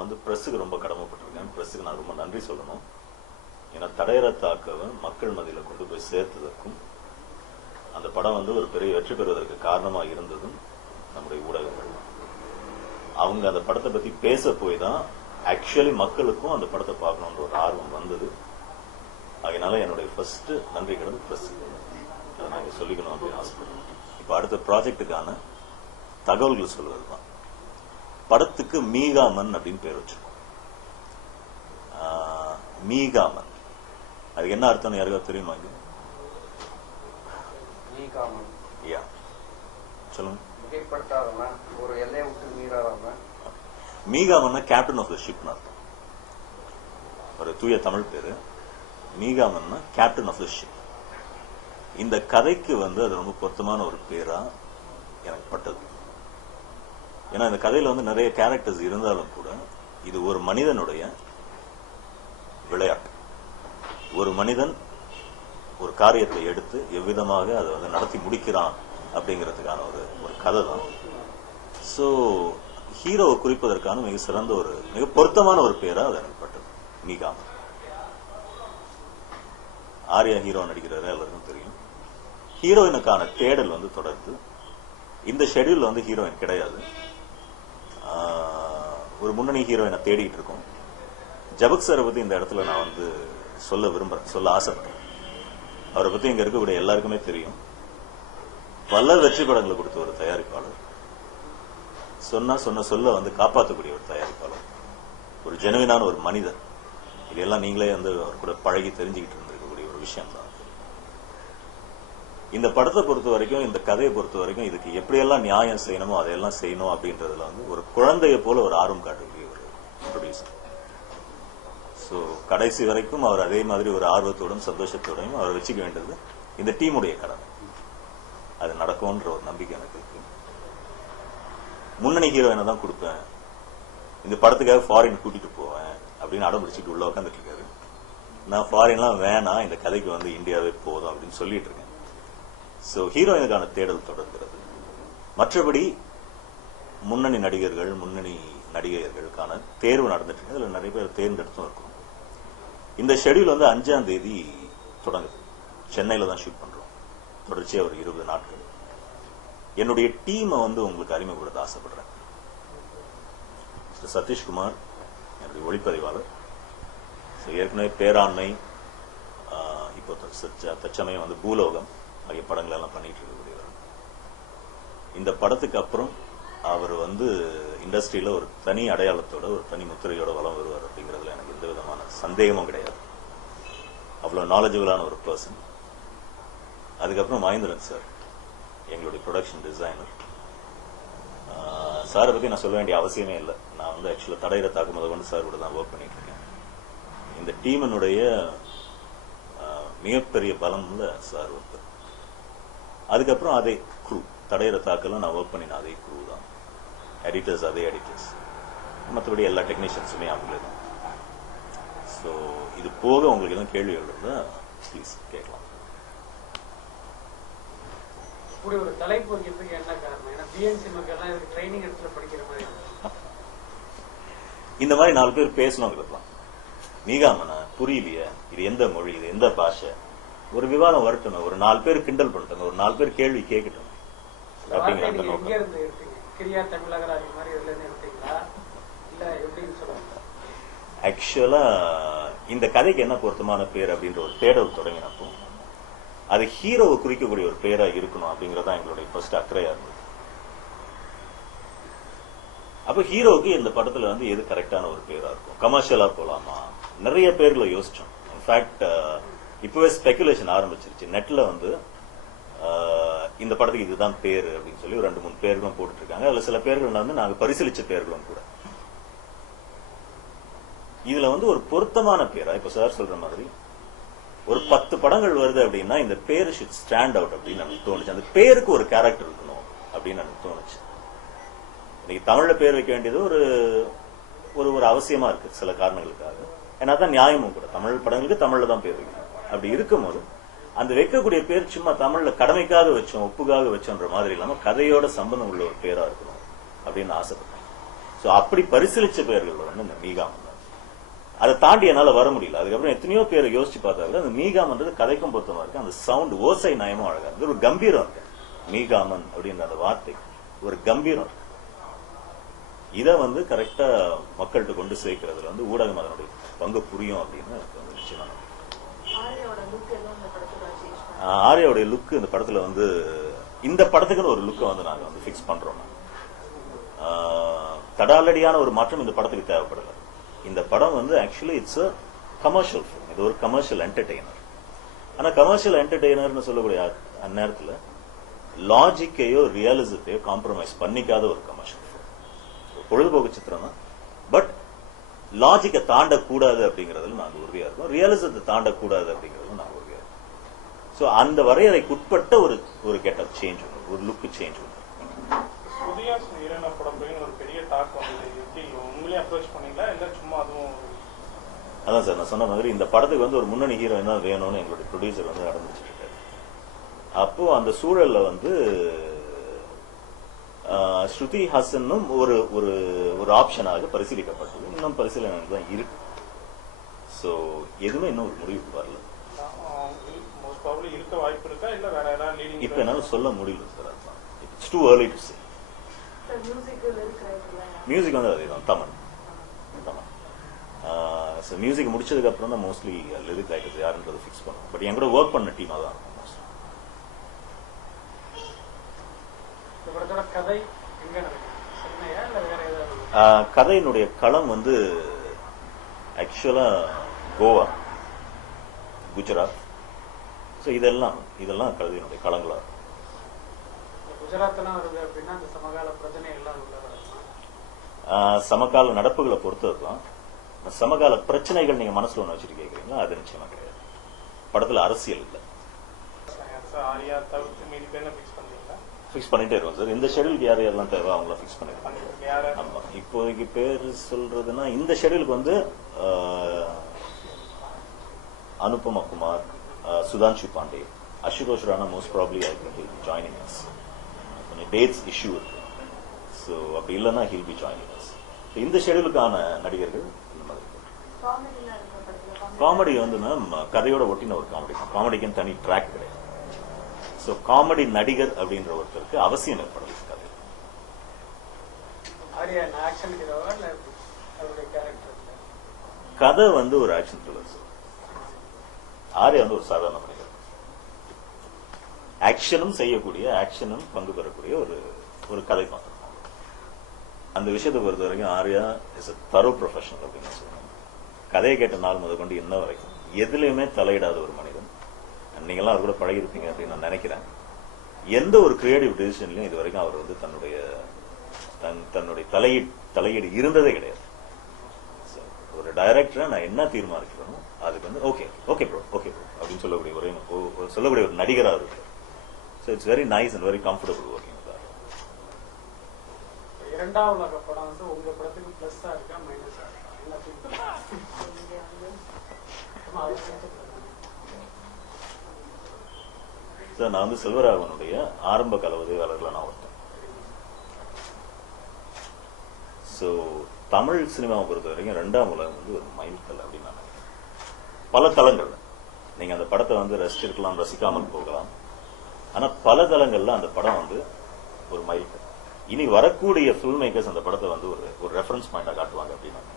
நான் வந்து பிரஸுக்கு ரொம்ப கடமைப்பட்டிருக்கேன். பிரஸுக்கு நான் ரொம்ப நன்றி சொல்லணும். ஏன்னா தடையற தாக்கவை மக்கள் மத்தியில் கொண்டு போய் சேர்த்ததற்கும் அந்த படம் வந்து ஒரு பெரிய வெற்றி பெறுவதற்கு காரணமாக இருந்ததும் நம்முடைய ஊடகங்கள். அவங்க அந்த படத்தை பற்றி பேச போய் தான் ஆக்சுவலி மக்களுக்கும் அந்த படத்தை பார்க்கணுன்ற ஒரு ஆர்வம் வந்தது. அதனால என்னுடைய ஃபர்ஸ்ட் நன்றி கடன் பிரஸ். அதை நாங்கள் சொல்லிக்கணும் அப்படின்னு ஆசைப்படுறோம். இப்போ அடுத்த ப்ராஜெக்டுக்கான தகவல்கள் சொல்வது தான். படத்துக்கு மீகாமன் அப்படின்னு பேர் வச்சிருக்கோம். மீகாமன் அதுக்கு என்ன அர்த்தம் யாருக்கா தெரியுமா? சொல்லுங்க. மீகாமன்னா கேப்டன் ஆஃப் த ஷிப்னு அர்த்தம். ஒரு தூய தமிழ் பேரு. மீகாமன்னா கேப்டன் ஆஃப் த ஷிப். இந்த கதைக்கு வந்து அது ரொம்ப பொருத்தமான ஒரு பேரா எனக்கு பட்டது. ஏன்னா இந்த கதையில வந்து நிறைய கேரக்டர்ஸ் இருந்தாலும் கூட இது ஒரு மனிதனுடைய விளையாட்டு. ஒரு மனிதன் ஒரு காரியத்தை எடுத்து எவ்விதமாக அதை வந்து நடத்தி முடிக்கிறான் அப்படிங்கிறதுக்கான ஒரு கதை தான். ஸோ ஹீரோவை குறிப்பதற்கான மிக சிறந்த மிக பொருத்தமான ஒரு பேரா அது எனக்கு பட்டது மீகாமன். ஆர்யா ஹீரோ நடிக்கிறாரு, எல்லாருக்கும் தெரியும். ஹீரோயினுக்கான தேடல் வந்து தொடர்ந்து. இந்த ஷெட்யூல் வந்து ஹீரோயின் கிடையாது. ஒரு முன்னணி ஹீரோயினை தேடிட்டு இருக்கோம். ஜபக் சாரை பத்தி இந்த இடத்துல நான் வந்து சொல்ல விரும்புறேன், சொல்ல ஆசைப்படுறேன். அவரை பத்தி இங்க இருக்கக்கூடிய எல்லாருக்குமே தெரியும். பல வெற்றி படங்களை கொடுத்த ஒரு தயாரிப்பாளர். சொன்ன சொல்ல வந்து காப்பாற்றக்கூடிய ஒரு தயாரிப்பாளர். ஒரு ஜெனுவினான ஒரு மனிதர். இதெல்லாம் நீங்களே வந்து அவர் கூட பழகி தெரிஞ்சுக்கிட்டு இருந்திருக்கக்கூடிய ஒரு விஷயம் தான். இந்த படத்தை பொறுத்த வரைக்கும், இந்த கதையை பொறுத்த வரைக்கும் இதுக்கு எப்படியெல்லாம் நியாயம் செய்யணுமோ அதையெல்லாம் செய்யணும் அப்படின்றதுல வந்து ஒரு குழந்தைய போல ஒரு ஆர்வம் காட்டக்கூடிய ஒரு ப்ரொடியூசர். ஸோ கடைசி வரைக்கும் அவர் அதே மாதிரி ஒரு ஆர்வத்தோடும் சந்தோஷத்தோடையும் அவரை வச்சுக்க வேண்டியது இந்த டீமுடைய கடமை. அது நடக்கும்ன்ற ஒரு நம்பிக்கை எனக்கு இருக்கு. முன்னணி ஹீரோயினை தான் கொடுப்பேன், இந்த படத்துக்காக ஃபாரின் கூட்டிட்டு போவேன் அப்படின்னு அடம் பிடிச்சிட்டு உள்ள உட்காந்துட்டு இருக்காரு. நான் ஃபாரின்லாம் வேணாம், இந்த கதைக்கு வந்து இந்தியாவே போதும் அப்படின்னு சொல்லிட்டு இருக்கேன். ஸோ ஹீரோயினுக்கான தேடல் தொடர்கிறது. மற்றபடி முன்னணி நடிகர்கள், முன்னணி நடிகையர்களுக்கான தேர்வு நடந்துட்டு இருக்கு. அதில் நிறைய பேர் தேர்ந்தெடுத்தும் இருக்கும். இந்த ஷெட்யூல் வந்து 5ஆம் தேதி தொடங்குது. சென்னையில தான் ஷூட் பண்றோம். தொடர்ச்சியா ஒரு 20 நாட்கள். என்னுடைய டீமை வந்து உங்களுக்கு அறிமுகப்படுத்த ஆசைப்படுறேன். சதீஷ்குமார் என்னுடைய ஒளிப்பதிவாளர். ஏற்கனவே பேராண்மை, இப்போ தற்சமயம் வந்து பூலோகம் ஆகிய படங்கள் எல்லாம் பண்ணிட்டு இருக்கக்கூடியவர். இந்த படத்துக்கு அப்புறம் அவர் வந்து இண்டஸ்ட்ரியில ஒரு தனி அடையாளத்தோட, ஒரு தனி முத்திரையோட வளம் வருவார் அப்படிங்கிறதுல எனக்கு எந்த விதமான சந்தேகமும் கிடையாது. அவ்வளவு நாலேஜபிளான ஒரு பர்சன். அதுக்கப்புறம் மகேந்திரன் சார், எங்களுடைய ப்ரொடக்ஷன் டிசைனர். சாரை பத்தி நான் சொல்ல வேண்டிய அவசியமே இல்லை. நான் வந்து ஆக்சுவலா தடையிற தாக்குமுத கொண்டு சார் கூட தான் ஒர்க் பண்ணிட்டு இருக்கேன். இந்த டீமினுடைய மிகப்பெரிய பலம்ல சார் ஒருத்தர். அதுக்கப்புறம் அதே குரூ, தடையிற தாக்கெல்லாம் நான் ஒர்க் பண்ணின அதே குரூ தான். எடிட்டர்ஸ் அதே எடிட்டர்ஸ், மற்றபடி எல்லா டெக்னீஷியன்ஸுமே அவங்களே தான். ஸோ இது போக உங்களுக்கு எல்லாம் கேள்விகள் இருந்தா ப்ளீஸ் கேட்கலாம். இப்படி ஒரு தலைப்பு வைக்கிறதுக்கு என்ன காரணம்? ஏன்னா பிஎன்சி மக்கள்லாம் இதுக்கு ட்ரைனிங் எடுத்து படிக்கிற மாதிரி இந்த மாதிரி 4 பேர் பேசணுங்கிறதுலாம். மீகாமன புரியலையே, இது எந்த மொழி, இது எந்த பாஷை, ஒரு விவாதம் வரட்டும், ஒரு 4 பேர் கிண்டல் பண்ணிட்டாங்க, ஒரு 4 பேர் கேள்வி கேட்கட்டும் அப்படிங்கிற நோக்கம். ஆக்சுவலா இந்த கதைக்கு என்ன பொருத்தமான பேர் அப்படின்ற ஒரு தேடல் தொடங்கினப்போ அது ஹீரோவை குறிக்கக்கூடிய ஒரு பேரா இருக்கணும் அப்படிங்கறதா எங்களுடைய ஃபர்ஸ்ட் அக்கறையா இருந்தது. அப்ப ஹீரோவுக்கு இந்த படத்துல வந்து எது கரெக்டான ஒரு பேரா இருக்கும்? கமர்ஷியலா போலாமா? நிறைய பேர்களை யோசிச்சோம். இன்ஃபேக்ட் இப்பவே ஸ்பெகுலேஷன் ஆரம்பிச்சிருச்சு. நெட்ல வந்து இந்த படத்துக்கு இதுதான் பேரு அப்படின்னு சொல்லி 2-3 பேர்களும் போட்டுட்டு இருக்காங்க. அதுல சில பேர்கள் வந்து நாங்க பரிசீலிச்ச பேர்களும் கூட. இதுல வந்து ஒரு பொருத்தமான பேரா, இப்ப சார் சொல்ற மாதிரி ஒரு 10 படங்கள் வருது அப்படின்னா இந்த பேரு ஷுட் ஸ்டாண்ட் அவுட் அப்படின்னு எனக்கு தோணுச்சு. அந்த பேருக்கு ஒரு கேரக்டர் இருக்கணும் அப்படின்னு எனக்கு தோணுச்சு. இன்னைக்கு தமிழ்ல பேர் வைக்க வேண்டியது ஒரு அவசியமா இருக்கு சில காரணங்களுக்காக. ஏன்னா தான் நியாயமும் கூட. தமிழ் படங்களுக்கு தமிழ்ல தான் பேர் வைக்கணும். அப்படி இருக்கும்போது அந்த வைக்கக்கூடிய பேர் சும்மா தமிழ்ல கடமைக்காக வச்சோம், ஒப்புக்காக வச்சோன்ற மாதிரி இல்லாம கதையோட சம்பந்தம் உள்ள ஒரு பேரா இருக்கணும் அப்படின்னு ஆசைப்பட்டேன். சோ அப்படி பரிசீலிச்ச பெயர்கள் வந்து இந்த மீகாமன் தான். அதை தாண்டி என்னால வர முடியல. அதுக்கப்புறம் எத்தனையோ பேரை யோசிச்சு பார்த்தா கூட அந்த மீகாமன்றது கதைக்கும் பொருத்தமா இருக்கு. அந்த சவுண்ட் ஓசை நயமும் அழகா இருக்கு. ஒரு கம்பீரம் இருக்கு மீகாமன் அப்படின்ற அந்த வார்த்தை, ஒரு கம்பீரம் இருக்கு. இதை வந்து கரெக்டா மக்கள்கிட்ட கொண்டு சேர்க்கிறதுல வந்து ஊடகம் அதனுடைய பங்கு புரியும் அப்படின்னு எனக்கு வந்து நிச்சயமா ஆர்யாவுடைய லுக் இந்த படத்துல வந்து இந்த படத்துக்குன்னு ஒரு லுக்கை வந்து நாங்க வந்து பிக்ஸ் பண்றோம். தடாலடியான ஒரு மாற்றம் இந்த படத்துக்கு தேவைப்படல. இந்த படம் வந்து actually it's a commercial film. இது ஒரு கமர்ஷியல் என்டர்டெய்னர். ஆனா கமர்ஷியல் என்டர்டெய்னர்னு சொல்லக்கூடிய அந்நேரத்துல லாஜிக்கையோ ரியலிசத்தையோ காம்ப்ரமைஸ் பண்ணிக்காத ஒரு கமர்ஷியல் ஃபிலிம். பொழுதுபோக்கு சித்திரம் தான். பட் லாஜிக்கை தாண்டக்கூடாது அப்படிங்கறதுல நாங்க உறுதியா இருக்கோம். ரியலிசத்தை தாண்டக்கூடாது அப்படிங்கறதுல நாங்க உறுதியா இருக்கோம். சோ அந்த வரையறைக்குட்பட்ட ஒரு கெட்டப் சேஞ்ச், ஒரு லுக் சேஞ்ச். அதான் சார் நான் சொன்ன மாதிரி இந்த படத்துக்கு வந்து ஒரு முன்னணி ஹீரோயின் தான் வேணும்னு எங்களுடைய ப்ரொடியூசர் வந்து நடந்துட்டு இருக்காரு. அப்போ அந்த சூழல்ல வந்து ஸ்ருதி ஹாசனும் ஒரு ஒரு ஒரு ஆப்ஷனாக பரிசீலிக்கப்பட்டது. இன்னும் பரிசீலனை தான் இருக்கு. சோ எதுவுமே இன்னும் ஒரு முடிவுக்கு வரல. இப்ப என்னால சொல்ல முடியல sir. It's too early to say. Music வந்து அதுதான் தமிழ். மியூசிக் முடிச்சதுக்கு அப்புறம் தான் மோஸ்ட்லி லிரிக் ரைட்டர்ஸ் யாருன்றது ஃபிக்ஸ் பண்ணுவோம். பட் என் கூட ஒர்க் பண்ண டீமா தான் இருக்கும். கதையினுடைய களம் வந்து ஆக்சுவலா கோவா, குஜராத். ஸோ இதெல்லாம் கதையினுடைய களங்களா இருக்கும். சமகால நடப்புகளை பொறுத்ததுதான். சமகால பிரச்சனைகள் நீங்க மனசுல ஒண்ணு வச்சுட்டு கேக்குறீங்களா? அது நிச்சயமா கிடையாது. படத்துல அரசியல் இல்ல. பிக்ஸ் பண்ணிட்டே இருக்கோம் சார். இந்த ஷெடியூலுக்கு யார் யாரெல்லாம் தேவை அவங்கள பிக்ஸ் பண்ணிருக்கோம். ஆமா, இப்போதைக்கு பேர் சொல்றதுன்னா இந்த ஷெடியூலுக்கு வந்து Anupama Kumar, Sudhanshu Pandey, Ashutosh Rana most probably I think joining us. கொஞ்சம் டேட்ஸ் இஷ்யூ இருக்கு. ஸோ அப்படி இல்லைன்னா ஹில் பி ஜாயினிங் அஸ். இந்த ஷெடியூலுக்கான நடிகர்கள் இந்த மாதிரி. காமெடி வந்து மேம் கதையோட ஒட்டின ஒரு காமெடி. காமெடிக்குன்னு தனி ட்ராக் கிடையாது. ஸோ காமெடி நடிகர் அப்படின்ற ஒருத்தருக்கு அவசியம் ஏற்படுது கதை. கதை வந்து ஒரு ஆக்ஷன் த்ரில்லர். ஆர்யா வந்து ஒரு சாதாரண மனிதர். ஆக்ஷனும் செய்யக்கூடிய, ஆக்ஷனும் பங்கு பெறக்கூடிய ஒரு கதை பாத்திரம். அந்த விஷயத்தை பொறுத்த வரைக்கும் Arya is a thorough professional அப்படின்னு சொல்லுவாங்க. கதையை கேட்ட நாள் முதல் கொண்டு இன்ன வரைக்கும் எதுலையுமே தலையிடாத ஒரு மனிதன். நீங்கெல்லாம் அவர் கூட பழகிருப்பீங்க அப்படின்னு நான் நினைக்கிறேன். எந்த ஒரு கிரியேட்டிவ் டிசிஷன்லயும் இது வரைக்கும் அவர் வந்து தன்னுடைய தலையீடு இருந்ததே கிடையாது. ஒரு டைரக்டரா நான் என்ன தீர்மானிக்கிறோம் அதுக்கு வந்து ஓகே ப்ரோ அப்படின்னு சொல்லக்கூடிய ஒரு நடிகரா இருக்கு. So it's very nice and very comfortable working. இரண்டாவது படம் வந்து உங்க படத்துக்கு பிளஸ்ஸா இருக்கா மைனஸா இருக்கா? சார் நான் வந்து செல்வராகவனுடைய ஆரம்ப கால உதவியாளர்கள் நான் ஒருத்தன். ஸோ தமிழ் சினிமாவை பொறுத்த வரைக்கும் இரண்டாம் உலகம் வந்து ஒரு மைல்கல் அப்படின்னு நான் நினைக்கிறேன். பல தளங்கள்ல நீங்க அந்த படத்தை வந்து ரசிச்சிருக்கலாம், ரசிக்காமல் போகலாம். ஆனா பல தளங்கள்ல அந்த படம் வந்து ஒரு மைல்கல். இனி வரக்கூடிய ஃபில்ம் மேக்கர்ஸ் அந்த படத்தை வந்து ஒரு ரெஃபரன்ஸ் பாயிண்டா காட்டுவாங்க அப்படின்னு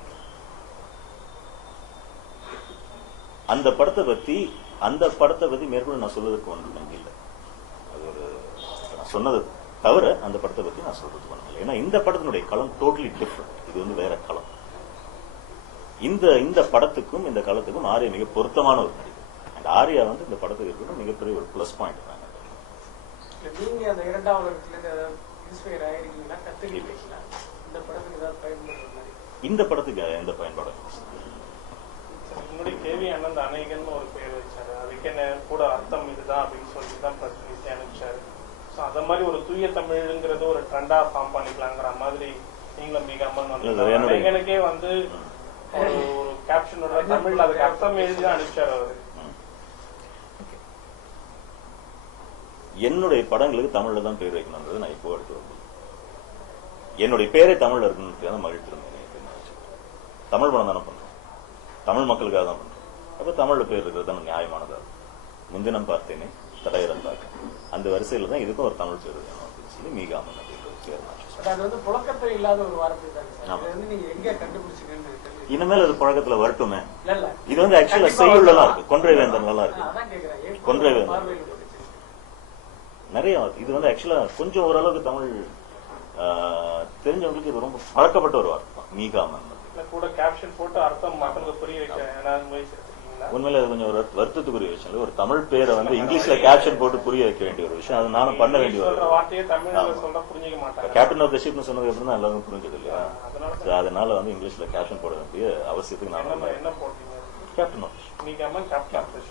அந்த படத்தை பத்தி மேற்கொண்டு நான் சொல்றதுக்கு ஒன்றும் இல்லை. அது ஒரு நான் சொன்னது தவிர அந்த படத்தை பத்தி நான் சொல்றதுக்கு ஒன்றும் இல்லை. ஏன்னா இந்த படத்தினுடைய களம் டோட்டலி டிஃப்ரெண்ட். இது வந்து வேற களம். இந்த படத்துக்கும் இந்த களத்துக்கும் ஆர்யா மிக பொருத்தமான ஒரு நடிகர். அண்ட் ஆர்யா வந்து இந்த படத்துக்கு இருக்கிற மிகப்பெரிய ஒரு பிளஸ் பாயிண்ட் தாங்க. நீங்க அந்த இரண்டாவது இன்ஸ்பயர் ஆயிருக்கீங்களா, கத்துக்கிட்டீங்களா? இந்த படத்துக்கு ஏதாவது பயன்படுற மாதிரி? இந்த படத்துக்கு எந்த பயன்பாடும் என்னுடைய கேவி அண்ணன் அநேகன் ஒரு பேர் வச்சாரு. அதுக்கு என்ன கூட அர்த்தம் இதுதான் அப்படின்னு சொல்லிட்டு தான் பிரஸ் ரிலீஸ் அனுப்பிச்சாரு. ஸோ அத மாதிரி ஒரு தூய தமிழ்ங்கிறது ஒரு ட்ரெண்டா ஃபார்ம் பண்ணிக்கலாங்கிற மாதிரி நீங்களும் மிகாமல் அநேகனுக்கே வந்து ஒரு கேப்ஷனோட தமிழ்ல அதுக்கு அர்த்தம் எழுதி தான் அனுப்பிச்சாரு அவரு. என்னுடைய படங்களுக்கு தமிழ்ல தான் பேர் வைக்கணும்ன்றது நான் இப்போ எடுத்து வருது. என்னுடைய பேரே தமிழ்ல இருக்குன்னு மகிழ்ச்சி தமிழ் படம் தானே பண்றோம், தமிழ் மக்களுக்காக தான் பண்றோம். அப்ப தமிழ்ல பேர் இருக்கிறது தானே நியாயமானதா. முன்தினம் பார்த்தேனே தடையரம் பார்க்க அந்த வரிசையில தான் இதுக்கும் ஒரு தமிழ் பேர் வேணும் அப்படின்னு சொல்லி மீகாமன் அப்படின்ற ஒரு பேர் நான் choose அது வந்து புழக்கத்தில் இல்லாத ஒரு வார்த்தை தான் சார். ஆமா. இது வந்து நீங்க எங்க கண்டுபிடிச்சீங்கன்னு தெரியல. இனிமேல் அது பழக்கத்துல வரட்டுமே. இல்ல இல்ல இது வந்து ஆக்சுவலா செய்யுள்ளலாம் இருக்கு, கொன்றை வேந்தன்லாம் இருக்கு, அதான் கேக்குறேன். எப்படி கொன்றை வேந்தன் பார்வையில் பட்டுச்சு? நிறைய. இது வந்து ஆக்சுவலா கொஞ்சம் ஓரளவுக்கு தமிழ் தெரிஞ்சவங்களுக்கு இது ரொம்ப பழக்கப்பட்ட ஒரு வார்த்தை தான் மீகாமன். இல்ல கூட கேப்ஷன் போட்டு அர்த்தம் மக்களுக்கு புரிய வைக்க ஏதாவது முயற்சி எடுத்திருக்கீங்களா? உண்மையில அது கொஞ்சம் ஒரு வருத்தத்துக்குரிய விஷயம் இல்லை. ஒரு தமிழ் பேரை வந்து இங்கிலீஷ்ல கேப்ஷன் போட்டு புரிய வைக்க வேண்டிய ஒரு விஷயம். அது நானும் பண்ண வேண்டிய ஒரு சொல்ற வார்த்தையே தமிழ்ல சொல்றா புரிஞ்சுக்க மாட்டாங்க. கேப்டன் ஆஃப் த ஷிப்னு சொன்னது எப்படி தான் எல்லாரும் புரிஞ்சது இல்லையா. அதனால So, அதனால வந்து இங்கிலீஷ்ல கேப்ஷன் போட வேண்டிய அவசியத்துக்கு நான் என்ன போட்டீங்க? Captain of the ship. நீங்க கேப்டன்